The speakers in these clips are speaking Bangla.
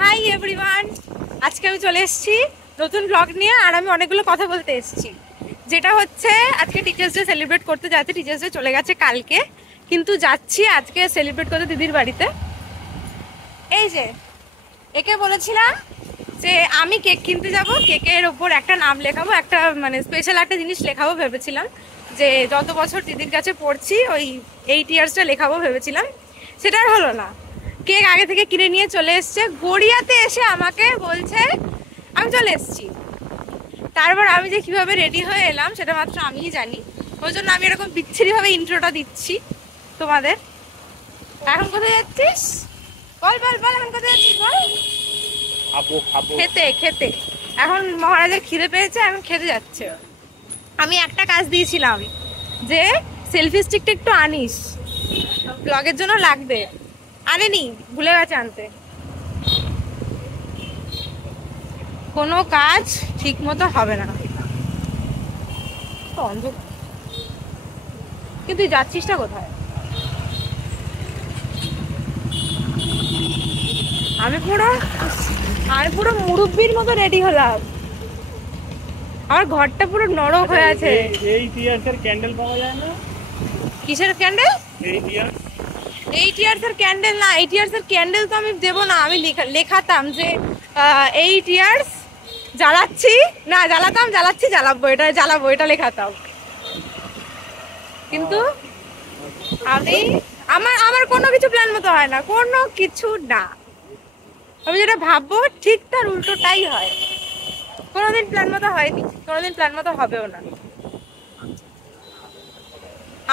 হাই এভরিওয়ান, আজকে আমি চলে এসেছি নতুন ব্লগ নিয়ে। আর আমি অনেকগুলো কথা বলতে এসেছি, যেটা হচ্ছে আজকে টিচার্স ডে সেলিব্রেট করতে যাচ্ছি। টিচার্স ডে চলে গেছে কালকে, কিন্তু যাচ্ছি আজকে সেলিব্রেট করতে দিদির বাড়িতে। এই যে একে বলেছিলাম যে আমি কেক কিনতে যাব, কেকের ওপর একটা নাম লেখাবো, একটা মানে স্পেশাল একটা জিনিস লেখাবো ভেবেছিলাম, যে যত বছর দিদির কাছে পড়ছি ওই 8 ইয়ার্সটা লেখাবো ভেবেছিলাম। সেটা আর হলো না। কেক আগে থেকে কিনে নিয়ে চলে এসছে, গড়িয়াতে এসে আমাকে বলছে আমি চলে এসছি। তারপর আমি যে কিভাবে রেডি হয়ে এলাম সেটা মাত্র আমিই জানি, ওই জন্য আমি এরকম বিচ্ছিরিভাবে ইন্ট্রোটা দিচ্ছি তোমাদের। এখন কোথায় যাচ্ছিস? বল বল বল, এখন কোথায় যাচ্ছিস বল। খেতে খেতে এখন মহারাজের খিদে পেয়েছে, এখন খেতে যাচ্ছে। আমি একটা কাজ দিয়েছিলাম যে সেলফি স্টিকটা একটু আনিস, ব্লগের জন্য লাগবে, আনেনি, ভুলে গেছে আনতে। কোনো কাজ ঠিক মতো হবে না। কিন্তু তুই যাচ্ছিসটা কোথায়? আমি পুরো মুরব্বির মতো রেডি হলাম। আমার ঘরটা পুরো নরক হয়ে আছে। এই টিয়ার্সের ক্যান্ডেল পাওয়া যায় না? কিসের ক্যান্ডেল? এই টিয়ার্স। 8 ইয়ার্সের ক্যান্ডেল না, 8 ইয়ার্সের ক্যান্ডেল তো আমি দেবো না। আমি লেখাতাম যে 8 ইয়ার্স জ্বালাচ্ছি, না জ্বালাতাম, জ্বালাচ্ছি, জ্বালাবো, এটা জ্বালাবো, এটা লেখাতাম। কিন্তু আমি আমার কোনো কিছু প্ল্যান মতো হয় না, কোনো কিছু না। আমি যেটা ভাববো ঠিক তার উল্টোটাই হয়। কোনোদিন প্ল্যান মতো হয়নি, কোনোদিন প্ল্যান মতো হবেও না।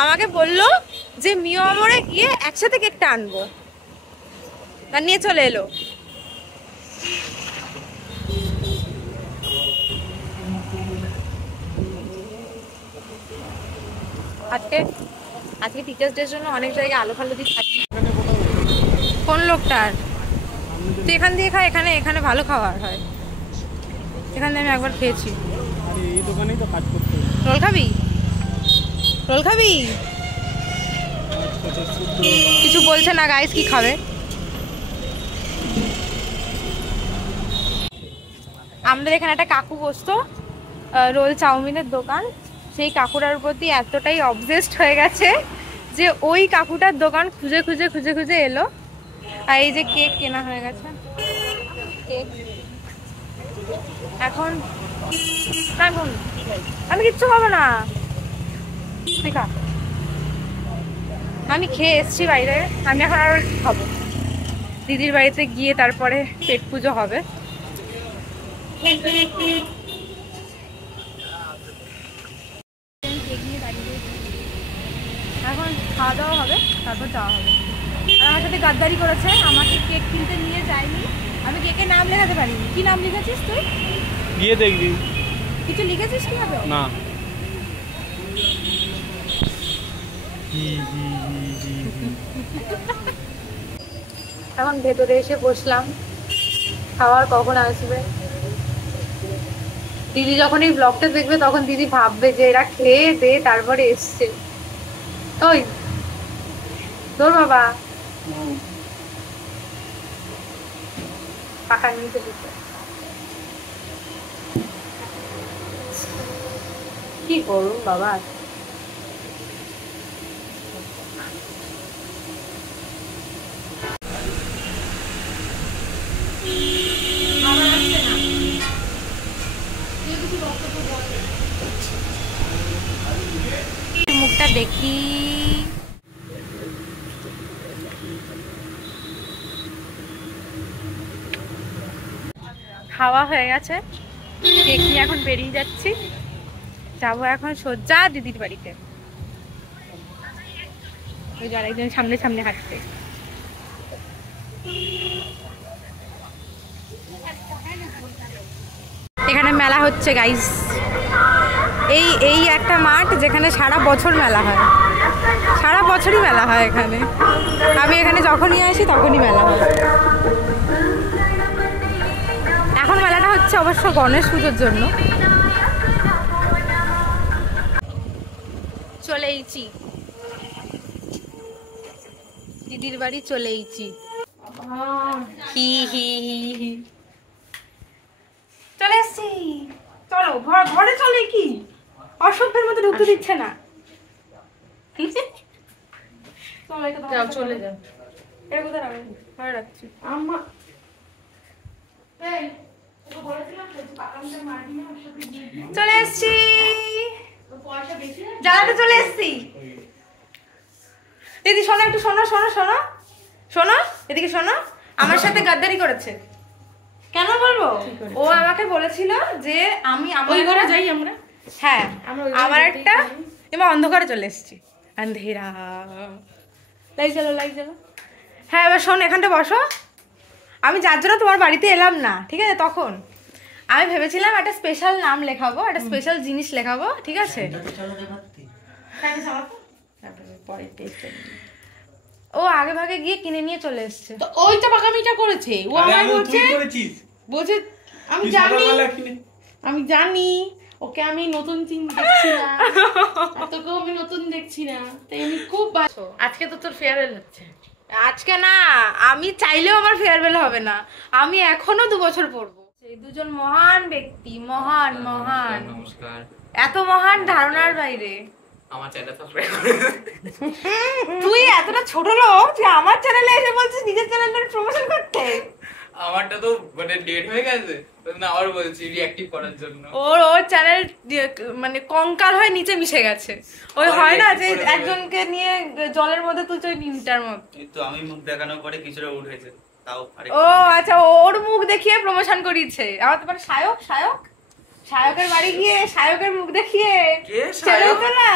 আমাকে বললো যে মিও আমরে গিয়ে একসাথে কেকটা আনবো, আর নিয়ে চলে এলো। আজকে টিচার্স ডের জন্য অনেক জায়গায় আলো ফালো দিয়ে থাকি। কোন লোকটার? তুই এখান দিয়ে খা, এখানে এখানে ভালো খাবার হয়। এখান দিয়ে আমি একবার খেয়েছি। এই দোকানেই তো কাজ করতে। রোল খাবি? রোল খাবি? কিছু বলছে না গাইস, কি খাবে? আমাদের এখানে একটা কাকু বসতো, রোল চাউমিনের দোকান। সেই কাকুটার প্রতি এতটাই অবসেসড হয়ে গেছে যে ওই কাকুটার দোকান খুঁজে খুঁজে খুঁজে খুঁজে এলো। আর এই যে কেক কেনা হয়ে গেছে, কেক এখন আমি কিচ্ছু খাবো না, তুই খা। আমি খেয়ে এসছি বাইরে, আমি এখন আরো খাবো। দিদির বাড়িতে গিয়ে তারপরে পেট পুজো হবে। এখন খাওয়া দাওয়া হবে, তারপর যাওয়া হবে। আর আমার সাথে গাদ্দারি করেছে, আমাকে কেক কিনতে নিয়ে যায়নি। আমি কেকের নাম লেখাতে পারিনি। কি নাম লিখেছিস তুই? গিয়ে দেখবি। কিছু লিখেছিস কি হবে? না। এখন ভেতরে এসে বসলাম, খাওয়ার কখন আসবে। দিদি যখন এই ব্লগটা দেখবে তখন দিদি ভাববে যে এরা খেয়ে দে তারপরে এসছে। ওই তোর বাবা পাকা নিতে দিতে কি করুন বাবা। মুখটা দেখি। খাওয়া হয়ে গেছে, কেক নিয়ে এখন বেরিয়ে যাচ্ছি। যাবো এখন সোজা দিদির বাড়িতে। ওই যে আরেকজন সামনে সামনে হাঁটছে। এখানে মেলা হচ্ছে গাইস। এই একটা মাঠ যেখানে সারা বছর মেলা হয়, সারা বছরই মেলা হয় এখানে। আমি এখানে যখনই আসি তখনই মেলা হয়। এখন মেলাটা হচ্ছে অবশ্য গণেশ পুজোর জন্য। চলে এসেছি দিদির বাড়ি, চলে এসেছি। হি হি হি হি ঘরে চলে কি অসভ্যের মতো ঢুকতে দিচ্ছে না। যাও চলে যাও। এটা কোথায় রাখবো? ঘরে রাখছি। আম্মা চলে এসছি, জ্বালাতে চলে এসছি। দিদি শোনো, একটু শোনো শোনো শোনো শোনো, এদিকে শোনো। আমার সাথে গাদ্দারি করেছে। কেন বলবো? ও আমাকে বলেছিল যে আমি ওই ঘরে যাই আমরা। হ্যাঁ আমরা ওই ঘরে আমার যেতেই একটা পারি। এবার অন্ধকারে চলে এসছি। আন্ধেরা লাইট জ্বালো, লাইট জ্বালো। হ্যাঁ এবার শোন, এখানটা বসো। আমি যার জন্য তোমার বাড়িতে এলাম না, ঠিক আছে? তখন আমি ভেবেছিলাম একটা স্পেশাল নাম লেখাবো, একটা স্পেশাল জিনিস লেখাবো, ঠিক আছে? ও আগে ভাগে গিয়ে কিনে নিয়ে চলে এসছে। তো ওইটা পাকামিটা করেছে ও। আমায় বলছে বলছে আমি জানি ওকে আমি নতুন চিন দেখছি না, তোকে আমি নতুন দেখছি না, তাই আমি খুব আজকে তো তোর ফেয়ারওয়েল হচ্ছে। আজকে না, আমি চাইলেও আমার ফেয়ারওয়েল হবে না, আমি এখনো 2 বছর পড়বো। এই দুজন মহান ব্যক্তি, মহান মহান, নমস্কার। এত মহান ধারণার বাইরে। আমার চ্যানেল সাবস্ক্রাইব করে তুই এতটা ছোট লোক যে আমার চ্যানেলে এসে বলছিস নিজের চ্যানেলের প্রমোশন করতে। আমারটা তো মানে ডেট হয়ে গেছে, না আবার বলছি রিঅ্যাক্টিভ করার জন্য। ওর চ্যানেল মানে কঙ্কাল হয়ে নিচে মিশে গেছে। ওই হয় না যে একজনকে নিয়ে জলের মধ্যে তুলছে ওই নিমটার মধ্যে। এই তো আমি মুখ দেখানোর পরে কিছুটা উঠেছে, তাও ও আচ্ছা, ওর মুখ দেখিয়ে প্রমোশন করিয়েছে। আমার তো মানে সায়ক সায়ক সায়কের বাড়ি গিয়ে সায়কের মুখ দেখিয়ে কে ছেড়ে সায়ক? দিত না।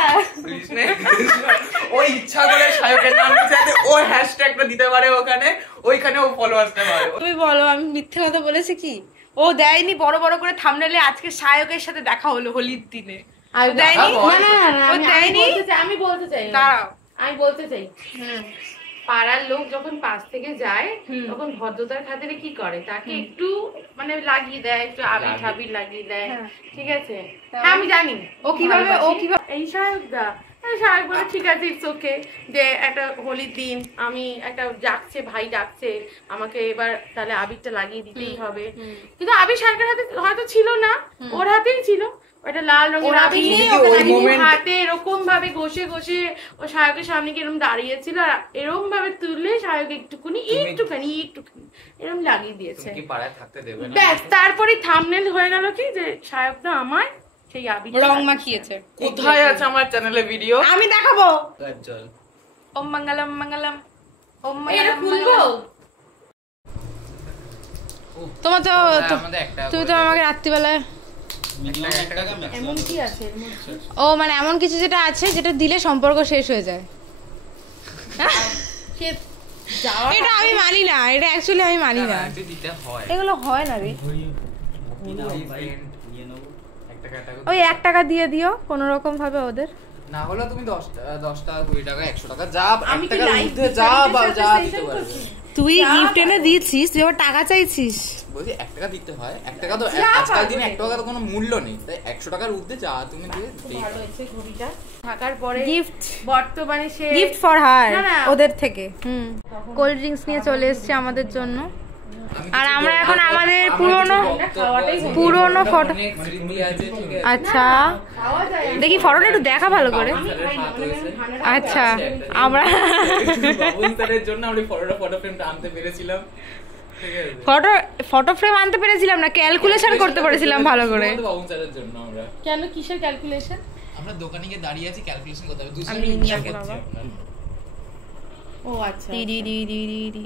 ও ইচ্ছা করে সায়কের নাম দিতে যাতে ও হ্যাশট্যাগটা দিতে পারে ওখানে, ওইখানে ও ফলোয়ার্সটা পায়। তুমি বলো আমি মিথ্যে কথা বলেছি কি? ও দেয়নি বড় বড় করে থাম্বনেলে আজকে সায়কের সাথে দেখা হলো হোলির দিনে। আর দেয়নি? ও দেয়নি? আমি বলতে চাই, দাঁড়াও। আমি বলতে চাই, পাড়ার লোক যখন পাশ থেকে যায় তখন ভদ্রতার খাতিরে কি করে, তাকে একটু মানে লাগিয়ে দেয়, একটু আবির ঠাবির লাগিয়ে দেয়, ঠিক আছে? হ্যাঁ আমি জানি ও কিভাবে এই সাহেবদা। সাহেব বলে ঠিক আছে ইটস ওকে, যে একটা হোলির দিন আমি একটা ডাকছে, ভাই ডাকছে আমাকে, এবার তাহলে আবিরটা লাগিয়ে দিতেই হবে। কিন্তু আবির সাহেবের হাতে হয়তো ছিল না, ওর হাতেই ছিল একটা লাল রঙের আবির, হাতে এরকম ভাবে ঘষে ঘষে ও সায়কের সামনে কি এরকম দাঁড়িয়েছিল, আর এরকম ভাবে তুললে সায়ক একটুখানি এরকম লাগিয়ে দিয়েছে। কি পাড়ায় থাকতে দেবে না? ব্যাস, তারপরে থাম্বনেল হয়ে গেল কি যে সায়কদা আমায় সেই আবির রং মাখিয়েছে। কোথায় আছে আমার চ্যানেলে ভিডিও? আমি দেখাবো। চল ওম মঙ্গলম মঙ্গলম, ওম এটা মঙ্গলম খুলবো। মঙ্গলম। তোমার তো আমাদের একটা তুমি তো আমাকে রাত্রিবেলায় মিনিমাম 1 টাকা এমন কি আছে এর মধ্যে? ও মানে এমন কিছু যেটা আছে যেটা দিলে সম্পর্ক শেষ হয়ে যায়। সে যাওয়া এটা আমি মানি না, এটা অ্যাকচুয়ালি আমি মানি না। একটু দিতে হয়। এগুলো হয় না রে। নিয়ে নেবো। 1 টাকা ওই 1 টাকা দিয়ে দিও কোনো রকম ভাবে ওদের। না হলে তুমি 10 টাকা 20 টাকা 100 টাকা যা আমি 1 কি টাকার লাইভ মধ্যে যা বা যা দিতে পারবে। তুই গিফট এনে দিয়েছিস, তুই আবার টাকা চাইছিস। বলছি 1 টাকা দিতে হয়, 1 টাকা তো যা আজকাল দিনে পারবে। 1 টাকা তো কোনো মূল্য নেই, তাই 100 টাকার ঊর্ধ্বে যা তুমি দিয়ে দিতেই ভালো পারো। হয়েছে ঘড়িটা থাকার পরে গিফট বর্তমানে সে গিফট ফর হার না, না। ওদের থেকে। কোল্ড ড্রিঙ্কস নিয়ে চলে এসেছে আমাদের জন্য। আর আমরা এখন আমাদের পুরনো ফটো। আচ্ছা খাওয়া যায়। দেখি ফটোটা একটু দেখা ভালো করে। আমি খাই না, মানে আমি ঠান্ডা আচ্ছা আমরা বাবুনতারের জন্য আমরা ফটো ফ্রেমটা আনতে পেরেছিলাম, ঠিক আছে? ফটো ফ্রেম আনতে পেরেছিলাম না, ক্যালকুলেশন করতে পেরেছিলাম ভালো করে। বাবুনতারের জন্য আমরা কেন কিসের ক্যালকুলেশন? আমরা দোকানে গিয়ে দাঁড়িয়ে আছি, ক্যালকুলেশন করতে হবে 200 আমি মিনিট নিয়ে আসবো ক্ষেত্রে বাবা। আপনার। ও আচ্ছা। দি দি দি দি দি দি।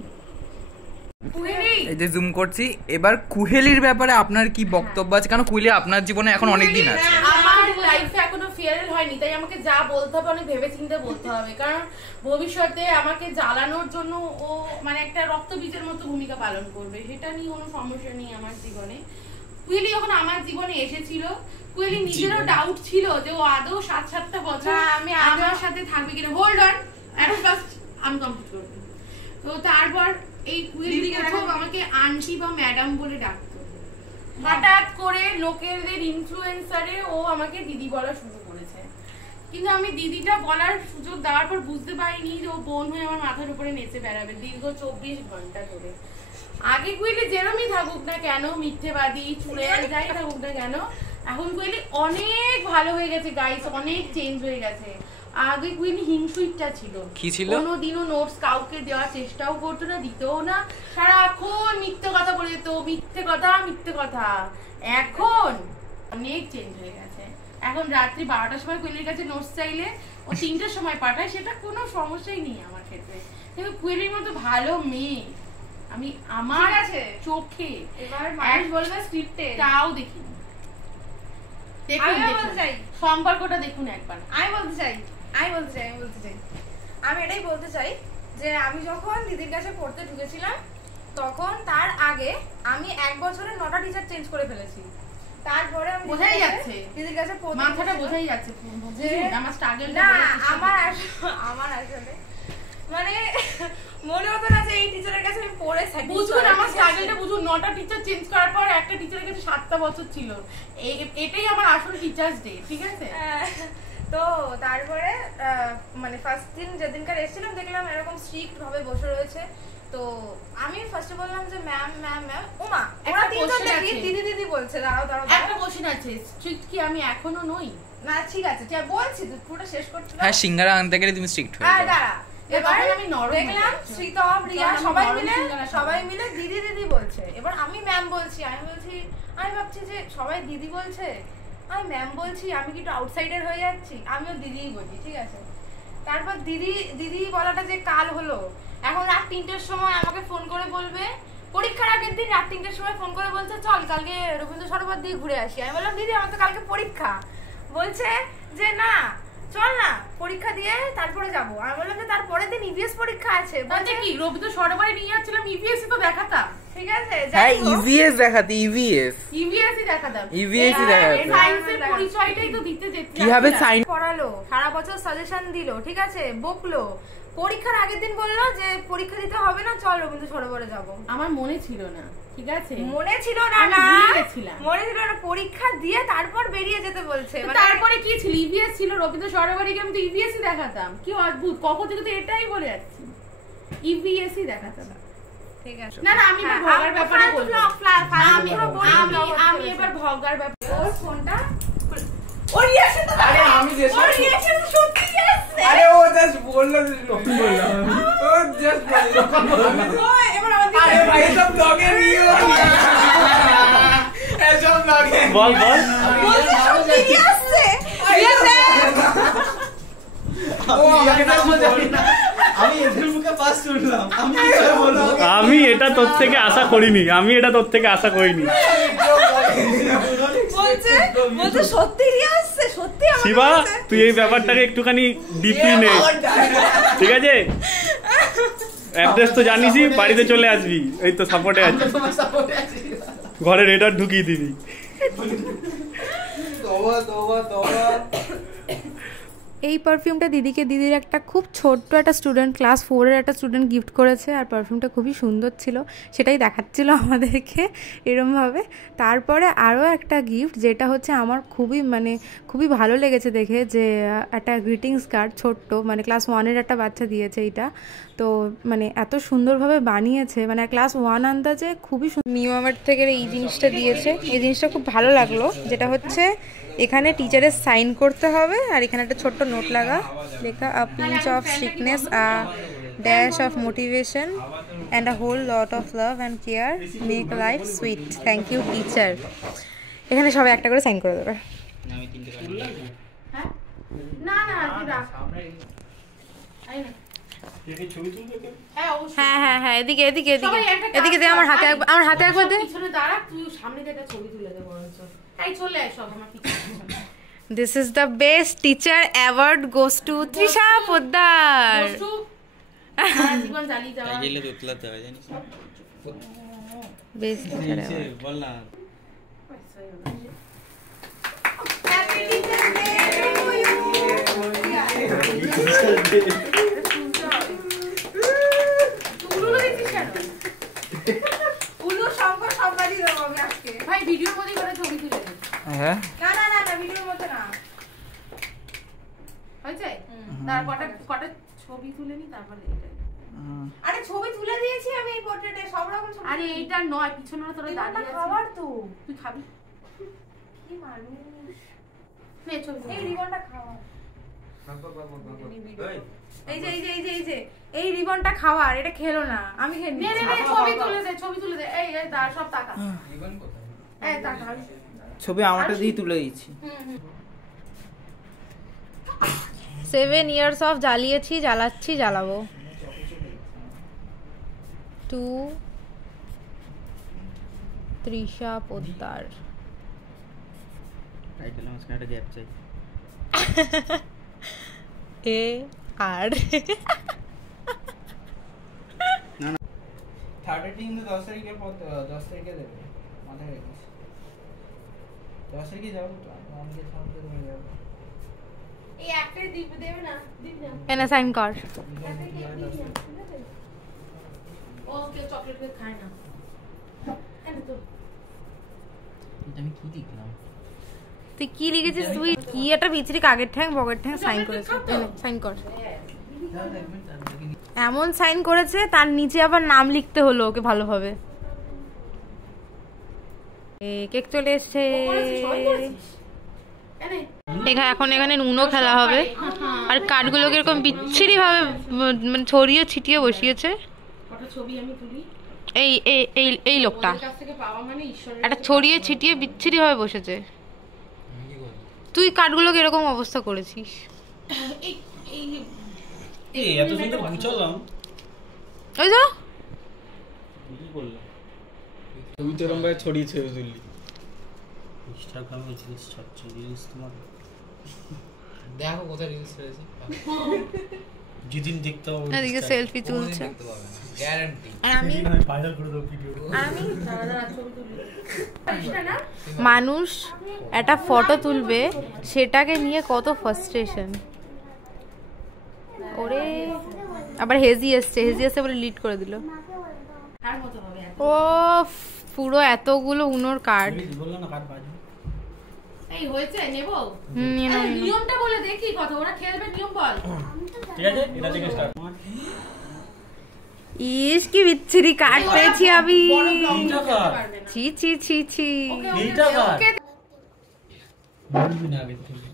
এই যে জুম করছি, এবার কুহেলির ব্যাপারে আপনার কি বক্তব্য আছে? কারণ কুহেলি আপনার জীবনে এখন অনেক দিন আছে। আমার লাইফে এখনো ফেয়ারওয়েল হয়নি, তাই আমাকে যা বলতে হবে অনেক ভেবেচিন্তে বলতে হবে, কারণ ভবিষ্যতে আমাকে জ্বালানোর জন্য ও মানে একটা রক্তবীজের মতো ভূমিকা পালন করবে, সেটা নিয়ে কোনো সমস্যা নেই আমার জীবনে। কুয়েলি যখন আমার জীবনে এসেছিল, কুয়েলি নিজেরও ডাউট ছিল যে ও আদৌ 7-7টা বছর আমার সাথে থাকবে কিনা। হোল্ড অন, এট ফার্স্ট আমি কমপ্লিট করব। তো তারপর এই কুয়েলি প্রথম আমাকে আন্টি বা ম্যাডাম বলে ডাকতো, হঠাৎ করে লোকেদের ইনফ্লুয়েন্সারে ও আমাকে দিদি বলা শুরু করেছে। কিন্তু আমি দিদিটা বলার সুযোগ দেওয়ার পর বুঝতে পারিনি যে ও বোন হয়ে আমার মাথার উপরে নেচে বেড়াবে দীর্ঘ 24 ঘন্টা ধরে। আগে কুইলে যেরমই থাকুক না কেন, মিথ্যেবাদী চুড়েল যাই থাকুক না কেন, এখন কুইলি অনেক ভালো হয়ে গেছে গাইস, অনেক চেঞ্জ হয়ে গেছে। আগে কুইলি হিংসুইটটা ছিল, কি ছিল? কোনোদিনও নোটস কাউকে দেওয়ার চেষ্টাও করতো না, দিতেও না, সারাক্ষণ মিথ্যে কথা বলে যেত, মিথ্যে কথা। এখন অনেক চেঞ্জ হয়ে গেছে। এখন রাত্রি 12টার সময় কুইলির কাছে নোটস চাইলে ও 3টার সময় পাঠায়, সেটা কোনো সমস্যাই নেই আমার ক্ষেত্রে। কিন্তু কুইলির মতো ভালো মেয়ে আমি আমার চোখে এবার মানুষ বলবে স্ক্রিপ্টেড, তাও দেখিনি। দেখুন সম্পর্কটা দেখুন একবার। আমি বলতে চাই আমি এটাই বলতে চাই যে আমি যখন দিদির কাছে পড়তে ঢুকেছিলাম তখন তার আগে আমি 1 বছরে 9টা টিচার চেঞ্জ করে ফেলেছি। তারপরে আমি বোঝাই যাচ্ছে দিদির কাছে পড়তে মাথাটা বোঝাই যাচ্ছে যে আমার স্ট্রাগলটা না আমার আসলে মানে মনে হতো না যে এই টিচারের কাছে আমি পড়ে থাকি। বুঝুন আমার স্ট্রাগলটা বুঝুন। 9টা টিচার চেঞ্জ করার পর একটা টিচারের কাছে 7টা বছর ছিল। এটাই আমার আসল টিচার্স ডে, ঠিক আছে? তো তারপরে মানে ফার্স্ট দিন যেদিনকার এসেছিলাম দেখলাম এরকম স্ট্রিক্ট ভাবে বসে রয়েছে। তো আমি ফার্স্টে বললাম যে ম্যাম ওমা ওরা তিনজন দেখি দিদি বলছে। দাঁড়াও একটা কোশ্চেন আছে, স্ট্রিক্ট কি আমি এখনো নই? না ঠিক আছে ঠিক বলছি, তুই পুরোটা শেষ করতে দাও। হ্যাঁ, সিঙ্গারা আনতে গেলে তুমি স্ট্রিক্ট হয়ে যাও। দাঁড়া, এবার আমি নরম দেখলাম শ্রীতম রিয়া সবাই মিলে দিদি বলছে। এবার আমি ম্যাম বলছি, আমি ভাবছি যে সবাই দিদি বলছে, আমি ম্যাম বলছি, আমি কি একটু আউটসাইডার হয়ে যাচ্ছি? আমিও দিদিই বলি, ঠিক আছে। তারপর দিদি বলাটা যে কাল হলো, এখন রাত 3টের সময় আমাকে ফোন করে বলবে, পরীক্ষার আগের দিন রাত 3টের সময় ফোন করে বলছে চল কালকে রবীন্দ্র সরোবর দিয়ে ঘুরে আসি। আমি বললাম দিদি আমার তো কালকে পরীক্ষা। বলছে যে না চল না পরীক্ষা দিয়ে তারপরে যাবো। আমি বললাম যে তারপরের দিন ইভিএস পরীক্ষা আছে। বলছে কি রবীন্দ্র সরোবরে নিয়ে যাচ্ছিলাম, ইভিএসই তো দেখাতাম, ঠিক আছে। হ্যাঁ, ইভিএস দেখাতে ইভিএসই দেখাতাম, ইভিএসই দেখাতে। সায়েন্সের পরিচয়টাই তো দিতে যেতে কিভাবে সাইন পড়ালো, সারা বছর সাজেশন দিল, ঠিক আছে, বকলো। পরীক্ষার আগের দিন বললো যে পরীক্ষা দিতে হবে না, চল রবীন্দ্র সরোবরে যাবো। আমার মনে ছিল না, ঠিক আছে, মনে ছিল না, পরীক্ষা দিয়ে তারপর বেরিয়ে যেতে বলছে। তারপরে কি ছিল? ইভিএস ছিল, রবীন্দ্র সরোবরে গিয়ে আমি তো ইভিএসই দেখাতাম। কি অদ্ভুত, কখন থেকে তো এটাই বলে যাচ্ছি, ইভিএসই দেখাতাম। ঠিক আছে, না আমি এবার ভগার ব্যাপারে বলবো। আমি এবার ভগার ব্যাপারে ওর ফোনটা ওর রিঅ্যাকশন তো আরে আমি ওর রিঅ্যাকশন তো সত্যি আসছে। আরে ও জাস্ট বললো ও জাস্ট বললো এবার আমাদের আরে ভাই সব ব্লগে নিও এসব ব্লগে বল সত্যি আসছে। ও আমাকে নাম জানি না। আমি এদের মুখে ফার্স্ট শুনলাম। আমি কি করে বলবো? আমি এটা তোর থেকে আশা করিনি। বলছে সত্যি আসছে, সত্যি আমাকে শিবা, বলছে। তুই এই ব্যাপারটাকে একটুখানি ডিপলি নে, ঠিক আছে? অ্যাড্রেস তো জানিসই, বাড়িতে চলে আসবি, এই তো সাপোর্টে আছে, ঘরে রেডার ঢুকিয়ে দিবি। এই পারফিউমটা দিদির একটা খুব ছোট্ট একটা স্টুডেন্ট, ক্লাস 4-এর একটা স্টুডেন্ট গিফট করেছে। আর পারফিউমটা খুবই সুন্দর ছিল, সেটাই দেখাচ্ছিল আমাদেরকে এরমভাবে। তারপরে আরও একটা গিফট যেটা হচ্ছে আমার খুবই ভালো লেগেছে দেখে, যে একটা গ্রিটিংস কার্ড ছোট্ট, মানে ক্লাস 1-এর একটা বাচ্চা দিয়েছে এইটা। তো মানে এত সুন্দরভাবে বানিয়েছে, মানে ক্লাস 1 আন্দাজে খুবই নিউ আমার থেকে এই জিনিসটা দিয়েছে। এই জিনিসটা খুব ভালো লাগলো, যেটা হচ্ছে এখানে টিচারের সাইন করতে হবে, আর এখানে একটা ছোট্ট নোট লেখা a pinch of sickness, a dash of motivation and a whole lot of love and care make life sweet, thank you teacher. এখানে সবাই একটা করে সাইন করে দেবে। আমি তিনটে কাজ না হ্যাঁ এদিকে দে, আমার হাতে একবার দে। পিছনে দাঁড়া, তুই সামনে থেকে একটা ছবি তুলে দে বরঞ্চ। তাই চলে আয় সব আমার পিছনে। This is the best teacher award goes to Trisha Poddar. জীবন চালিয়ে যাওয়া। গেলে তো উতলাতে হয় জানিস? Best teacher award. বল না। Happy Teacher's Day to you. তুলুলো দিচ্ছিস কেন? উলু শঙ্কর সববারই দেবো আমি আজকে। ভাই ভিডিওর মধ্যে করে ছবি তুলে দে। হ্যাঁ না ভিডিওর মধ্যে না। হয়েছে? তারপর কটা ছবি তুলে নি, তারপরে এটা। আরে ছবি তুলে দিয়েছি আমি এই পোর্ট্রেটে, সব রকম ছবি। আরে এইটা নয়, পিছনে তোরা দাঁড়িয়ে আছিস। খাবার তো তুই খাবি? কি কি মানুষ। নে ছবি এই রিবনটা খাওয়া। এই রিবনটা খাওয়ার, এটা খেলো না, আমি খেয়ে নে নিচ্ছি। নে ছবি তুলে দে, ছবি তুলে দে। এই এই দাঁড়া, সব টাকা এই টাকা। ছবি আমারটা দিয়ে তুলে দিচ্ছি। 7 years of জ্বালিয়েছি, জ্বালাচ্ছি, জ্বালাবো। 2 তৃষা পোদ্দার। টাইটেল মাঝখানে একটা গ্যাপ চাই। এ আর থার্ড ডেটিং 10 তারিখের পর 10 তারিখে দেবে, মাথায় রেখেছি 10 তারিখে যাবো তো, আমাদের সাথে হয়ে যাবে। এই একটা দেবে না, দিবি না। এনে সাইন কর। ও কেউ চকলেট কেক খায় না। এনে তো এটা আমি কি লিখলাম? তুই কি লিখেছিস? তুই কি একটা বিচরি কাগের ঠ্যাং বগের ঠ্যাং সাইন করেছিস। সাইন কর। এমন সাইন করেছে, তার নিচে আবার নাম লিখতে হলো ওকে ভালোভাবে। কেক চলে এসছে। এখন এখানে নুনো খেলা হবে, আর কাঠগুলো কিরকম বিচ্ছিরি ভাবে মানে ছড়িয়ে ছিটিয়ে বসিয়েছে। কত ছবি আমি তুলি। এই এই এই এই লোকটা কাছ থেকে পাওয়া মানে ঈশ্বরের একটা ছড়িয়ে ছিটিয়ে বিচ্ছিরি ভাবে বসেছে। তুই কাঠগুলোকে এরকম অবস্থা করেছিস। এই এই এই এত সুন্দর গুছালাম। ওই তো কি করলাম? ছবি তো এরকম ভাবে ছড়িয়ে ছেড়ে দিলি। ইনস্টাগ্রামে রিলস ছাড়ছে, রিলস তোমার দেখো কোথায় রিলস রয়েছে, যেদিন দেখতে হবে এদিকে সেলফি তুলছে। গ্যারান্টি। আর আমি ভাইরাল করে দাও ভিডিও। দাঁড়া ছবি তুলি। এটা না মানুষ একটা ফটো তুলবে, সেটাকে নিয়ে কত ফ্রাস্ট্রেশন। ওরে আবার হেজি এসছে বলে লিড করে দিল। আর মতো হবে। ও পুরো এতগুলো উনোর কার্ড। বললাম না কাট বাজবে। এই হয়েছে নেব। নিয়ে নাও। নিয়মটা বলে দেখি কত ওরা খেলবে, নিয়ম বল। ঠিক আছে, এটা থেকে স্টার্ট। ইস কি বিচ্ছিরি কার্ড পেয়েছি আমি। এইটা কার? ছি ছি ছি ছি। এইটা কার? বলবি না আগে থেকে।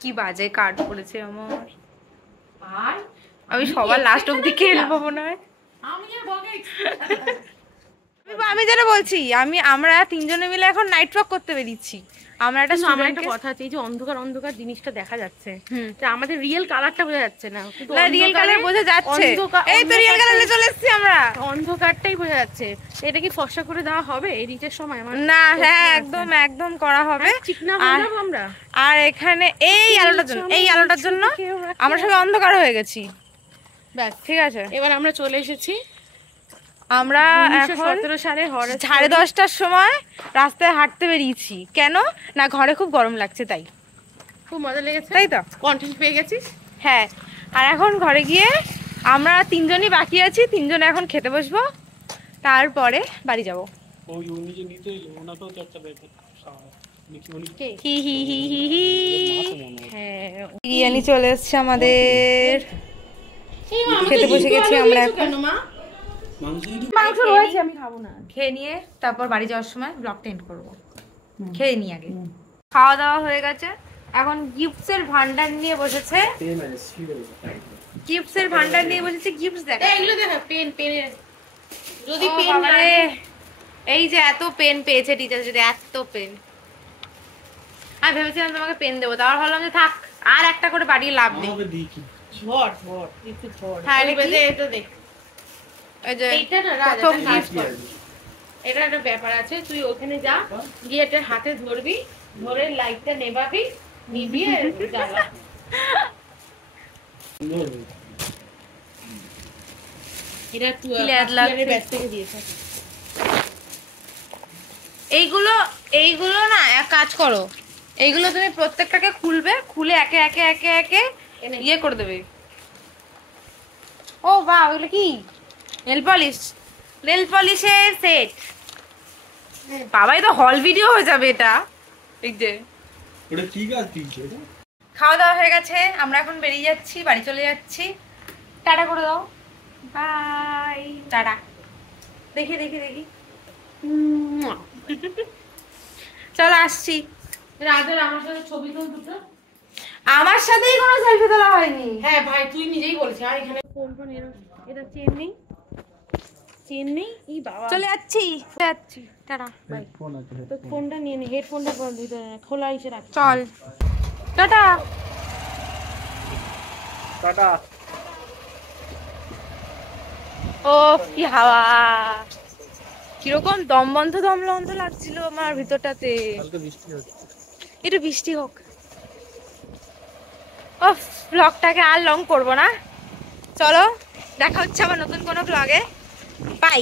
কি বাজে কার্ড পড়েছে আমার। আর আমি সবার লাস্ট অবধি খেলবো মনে হয়। আমি আর বগে আমি যেটা বলছি, আমরা তিনজনে মিলে এখন নাইট ওয়াক করতে বেরিয়েছি। আমরা একটা আমার একটা কথা আছে, এই যে অন্ধকার অন্ধকার জিনিসটা দেখা যাচ্ছে, যে আমাদের রিয়েল কালারটা বোঝা যাচ্ছে না, কিন্তু রিয়েল কালার বোঝা যাচ্ছে। এই তো রিয়েল কালারে চলে এসেছি আমরা। অন্ধকারটাই বোঝা যাচ্ছে। এটা কি ফর্সা করে দেওয়া হবে এডিটের সময়? আমার না, হ্যাঁ একদম একদম করা হবে। চিকনা হয়ে যাবো আমরা। আর এখানে এই আলোটার জন্য আমরা সবাই অন্ধকার হয়ে গেছি। ব্যাস ঠিক আছে, এবার আমরা চলে এসেছি। আমরা এখন 17 সালে 10:30টার সময় রাস্তায় হাঁটতে বেরিয়েছি। কেন না, ঘরে খুব গরম লাগছে তাই। খুব মজা লেগেছে, তাই তো? কন্টেন্ট পেয়ে গেছিস। হ্যাঁ, আর এখন ঘরে গিয়ে আমরা তিনজনই বাকি আছি, তিনজনে এখন খেতে বসবো, তারপরে বাড়ি যাবো। ওই উনি যে নিতে এলো ওনাকেও তো একটা ব্যাপার হি হি হি হি হি। হ্যাঁ, বিরিয়ানি চলে এসছে আমাদের। খেতে বসে গেছি আমরা এখন। মাংস রয়েছে, আমি খাবো না। খেয়ে নিয়ে তারপর বাড়ি যাওয়ার সময় ব্লগটা এন্ড করবো। খেয়ে নিয়ে আগে খাওয়া দাওয়া হয়ে গেছে, এখন গিফটস এর ভান্ডার নিয়ে বসেছে। গিফটস এর ভান্ডার নিয়ে বসেছে। গিফটস দেখ, এগুলো দেখো, পেনের যদি ও পেন বাবা রে, এই যে এত পেন পেয়েছে টিচার, যদি এত পেন। আমি ভেবেছিলাম তোমাকে পেন দেবো, তারপর ভাবলাম যে থাক, আর একটা করে বাড়িয়ে লাভ নেই। ঝড় ঝড় একটু ঝড়। হ্যাঁ, এটা কি? এটা দেখ, এই যে এইটা না রাজ, প্রথম একটা কাজ কর। এটা একটা ব্যাপার আছে, তুই ওখানে যা, গিয়ে এটা হাতে ধরবি, ধরে লাইটটা নেভাবি, নিভিয়ে জ্বালা। এটা তুই ব্যাগ থেকে দিয়েছে। এইগুলো না এক কাজ করো, এইগুলো তুমি প্রত্যেকটাকে খুলবে, খুলে একে একে একে একে ইয়ে করে দেবে। ও বাহ, ওগুলো কি? নেল পলিশের সেট। বাবাই তো হল ভিডিও হয়ে যাবে এটা। এই যে ওটা কি গাছ দিয়েছে? খাওয়া দাওয়া হয়ে গেছে, আমরা এখন বেরিয়ে যাচ্ছি, বাড়ি চলে যাচ্ছি। টাটা করে দাও, বাই। টাটা। দেখি চলো আসছি। রাজের আমার সাথে ছবি তুল দুটো। আমার সাথেই কোনো সেলফি তোলা হয়নি। হ্যাঁ ভাই তুই নিজেই বলেছিস। আর এখানে ফোন এটা চেন নেই, চেন নেই। ই বাবা, চলে যাচ্ছি টাটা বাই। তোর ফোনটা নিয়ে নে, হেডফোনটা খোলা এসে রাখ। চল টাটা। টাটা। ও কি হাওয়া, কিরকম দম বন্ধ লাগছিল আমার ভিতরটাতে। একটু বৃষ্টি হোক। ও ব্লগটাকে আর লং করবো না, চলো দেখা হচ্ছে আবার নতুন কোনো ব্লগে। বাই।